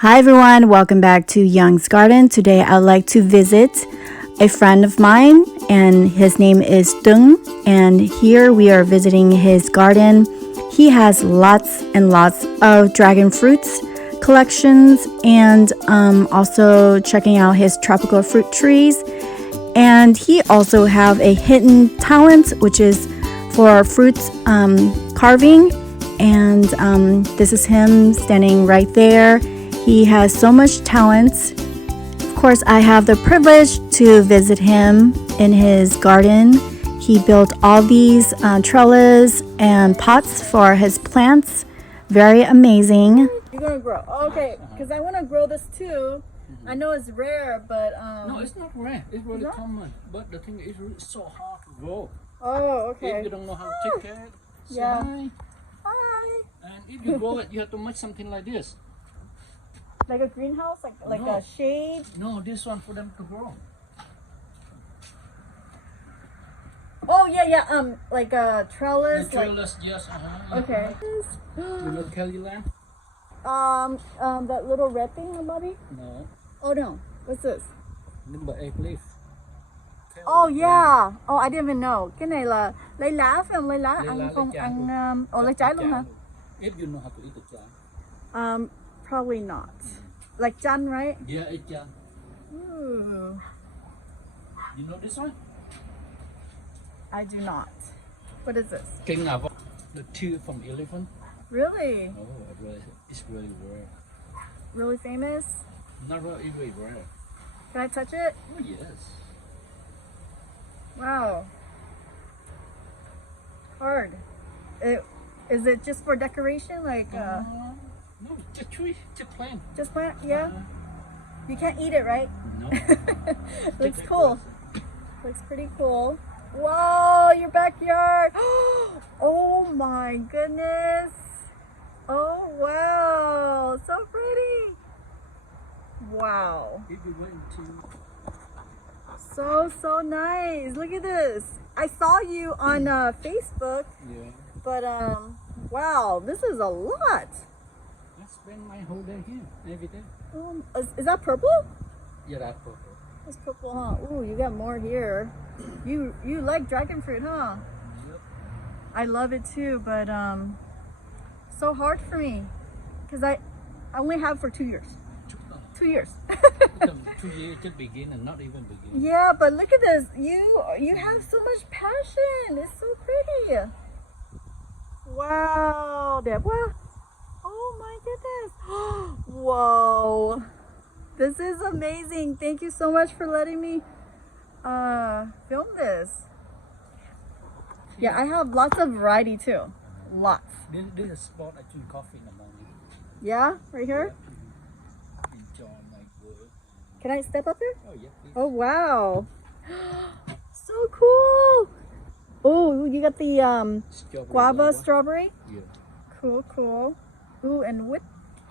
Hi everyone, welcome back to Young's Garden. Today I'd like to visit a friend of mine and his name is Tuan, and here we are visiting his garden. He has lots and lots of dragon fruits collections and also checking out his tropical fruit trees. And he also have a hidden talent which is for fruit carving, and this is him standing right there. He has so much talent. Of course, I have the privilege to visit him in his garden. He built all these trellis and pots for his plants. Very amazing. You're gonna grow. Okay, because I want to grow this too. I know it's rare, but no, it's not rare. It's really common. But the thing is, it's so hard to grow. Oh, okay. If you don't know how to take care, say Yeah. hi. Hi. And if you grow it, you have to make something like this. Like a greenhouse, like No. a shade. No, this one for them to grow. Oh yeah. Like a trellis. The trellis, yes. Okay. You know Kelly lamb? That little red thing, Bobby? No. Oh no. What's this? Number 8 leaf. Oh yeah. Oh, I didn't even know. Cái này là lấy lá phải không? Lấy lá Lấy ăn lá, không lấy trái ăn lấy trái luôn hả? If you know how to eat the jam. Probably not. Like chan, right? Yeah, it's jam. Ooh. You know this one? I do not. What is this? King of the tooth from elephant. Really? Oh, it's really rare. Really famous? Not really rare. Can I touch it? Oh, yes. Wow. Hard. Is it just for decoration? Like, No, just tree, just plant. just plant? Yeah? You can't eat it, right? No. Looks cool. Looks pretty cool. Whoa, your backyard. Oh my goodness. Oh, wow. So pretty. Wow. If you went to So nice. Look at this. I saw you on Facebook, yeah, but wow, this is a lot. I spend my whole day here every day. Is that purple? Yeah, that's purple. That's purple, huh? Ooh, you got more here. You like dragon fruit, huh? Yep. I love it too, but so hard for me because I only have for 2 years. 2 years. 2 years just begin and not even begin. Yeah, but look at this. You have so much passion. It's so pretty. Wow, đẹp quá. Oh my goodness. Whoa. This is amazing. Thank you so much for letting me film this. Yeah, I have lots of variety too. Lots. This is a spot I drink coffee in the morning. Yeah, right here. Enjoy my work. Can I step up there? Oh yeah, please. Oh wow. So cool. Oh, you got the guava strawberry? Yeah. Cool. Ooh, and what?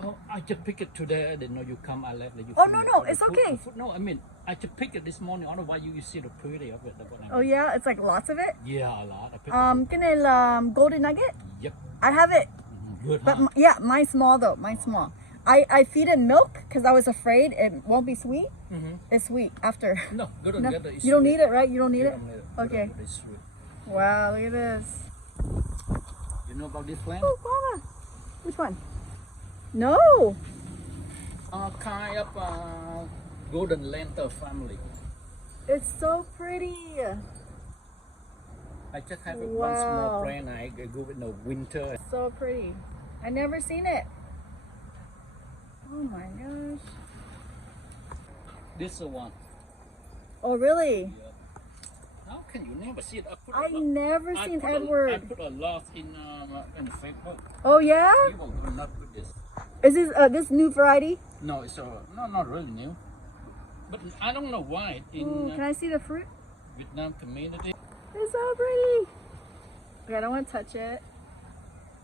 Oh, I just picked it today. I didn't know you come. I left you. Oh, no, it's okay. No, I mean, I just picked it this morning. Otherwise, you see the pretty of it. That's what I mean. Oh yeah, it's like lots of it. Yeah, a lot. I picked Cái này là golden nugget. Yep. I have it, Good, but huh? yeah, mine's small though. Mine's small. I feed it milk because I was afraid it won't be sweet. It's sweet after. No, good on No, the other. It's you don't sweet. need it, right? You don't need You it. don't need it. Okay. It's sweet. Wow, look at this. You know about this plant? Oh, guava. Which one? No. Kind of golden lantern family. It's so pretty. I just have one small Wow. plant. I go with the winter. So pretty. I never seen it. Oh my gosh. This is the one. Oh really? How can you never see it? I never seen I Edward. put a lot in Facebook. Oh yeah? You will not put this. Is this new variety? No, it's not really new. But I don't know why Ooh, in can I see the fruit? Vietnam community. It's so pretty. Okay, I don't want to touch it,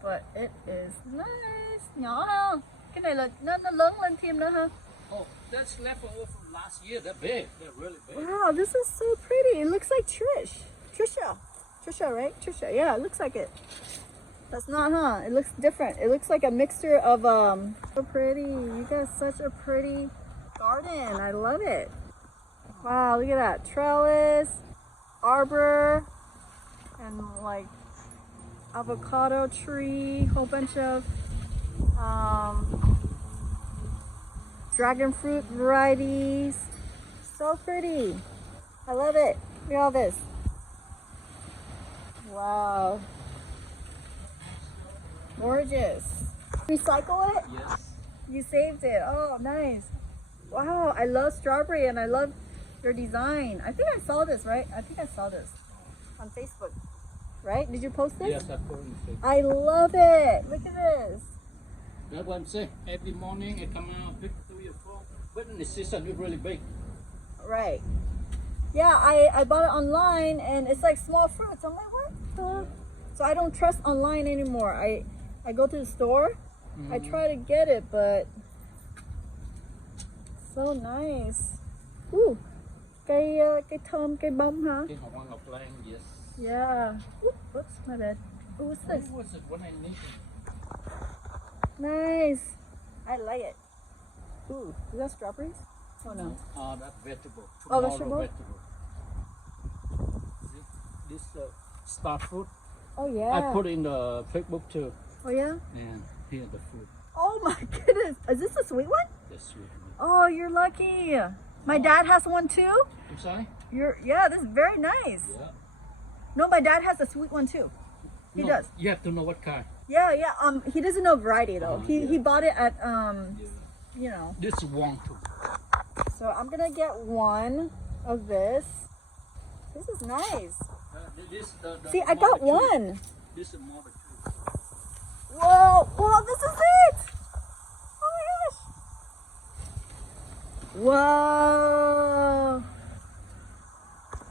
but it is nice. Nhỏ ha. Cái này là nó lớn lên thêm nữa ha. Oh, that's left over from last year. They're big. They're really big. Wow, this is so pretty. It looks like Trisha, right? Trisha, yeah, it looks like it. That's not, huh? It looks different. It looks like a mixture of so pretty. You got such a pretty garden. I love it. Wow, look at that. Trellis, arbor, and like avocado tree, whole bunch of dragon fruit varieties. So pretty. I love it. Look at all this. Wow. Gorgeous. Recycle it? Yes. You saved it. Oh, nice. Wow, I love strawberry and I love your design. I think I saw this, right? I think I saw this on Facebook, right? Did you post this? Yes, I put it in Facebook. I love it. Look at this. That's what I'm saying. Every morning I come out, pick 3 or 4. But in the season, it's really big. Right. Yeah, I bought it online and it's like small fruits. I'm like, what the? So I don't trust online anymore. I go to the store. I try to get it, but so nice. Ooh, cây thơm, cây bông hả? Cái hoa ngọc lan, yes. Yeah. Ooh, whoops, my bad. Ooh, what's this? What was it when I need it? Nice. I like it. Ooh, is that strawberries? Oh no. That's vegetable. Oh, Tomorrow vegetable? See, this star fruit. Oh yeah. I put in the Facebook too. Oh yeah? And here the fruit. Oh my goodness. Is this a sweet one? The sweet one. Oh, you're lucky. My dad has one too. I'm sorry? Yeah, this is very nice. Yeah. No, my dad has a sweet one too. He does. You have to know what kind. Yeah, yeah. He doesn't know variety though. He bought it at you know. This one too. So I'm gonna get one of this. This is nice. See, I got one. This is more the tree. Whoa! Whoa! This is it! Oh my gosh! Whoa!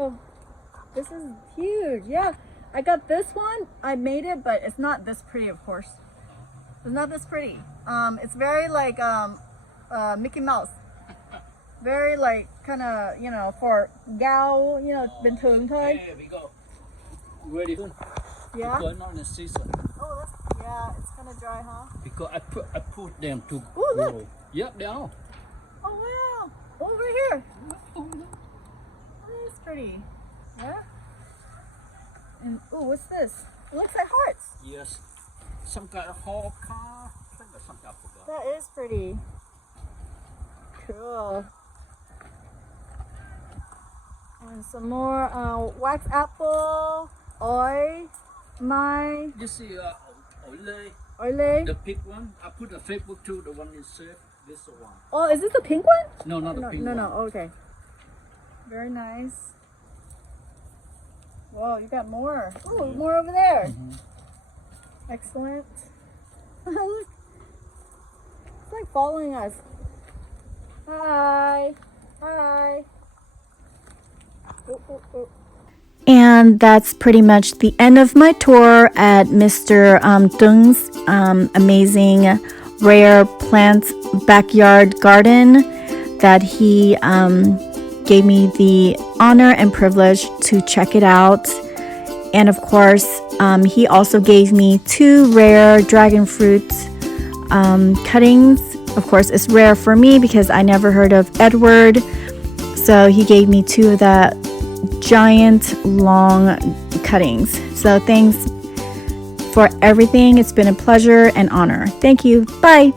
Oh, this is huge. Yeah, I got this one. I made it, but it's not this pretty, of course. It's not this pretty. It's very like Mickey Mouse. Very like kind of, you know, for gal, you know, bình thường thôi. There we go. Ready? Yeah. Because not in the season. Oh, that's, yeah, it's kind of dry, huh? Because I put them to Ooh, look. grow. Yep, they are. Oh wow! Over here. Oh, that's pretty. Yeah. And oh, what's this? It looks like hearts. Yes. Some kind of whole car. I think there's something I forgot. That is pretty. Cool. And some more wax apple, oi, my, You see, oile. the pink one. I put a Facebook too. The one is safe. This one. Oh, is this the pink one? No, not the No, pink no, one. no. Okay. Very nice. Whoa, you got more. Oh, more over there. Excellent. Look. It's like following us. Hi. Hi. Oh, oh, oh. And that's pretty much the end of my tour at Mr. Tung's amazing rare plant backyard garden that he gave me the honor and privilege to check it out. And of course, he also gave me 2 rare dragon fruit cuttings. Of course, it's rare for me because I never heard of Edward. So he gave me 2 of that giant long cuttings. So thanks for everything. It's been a pleasure and honor. Thank you. Bye.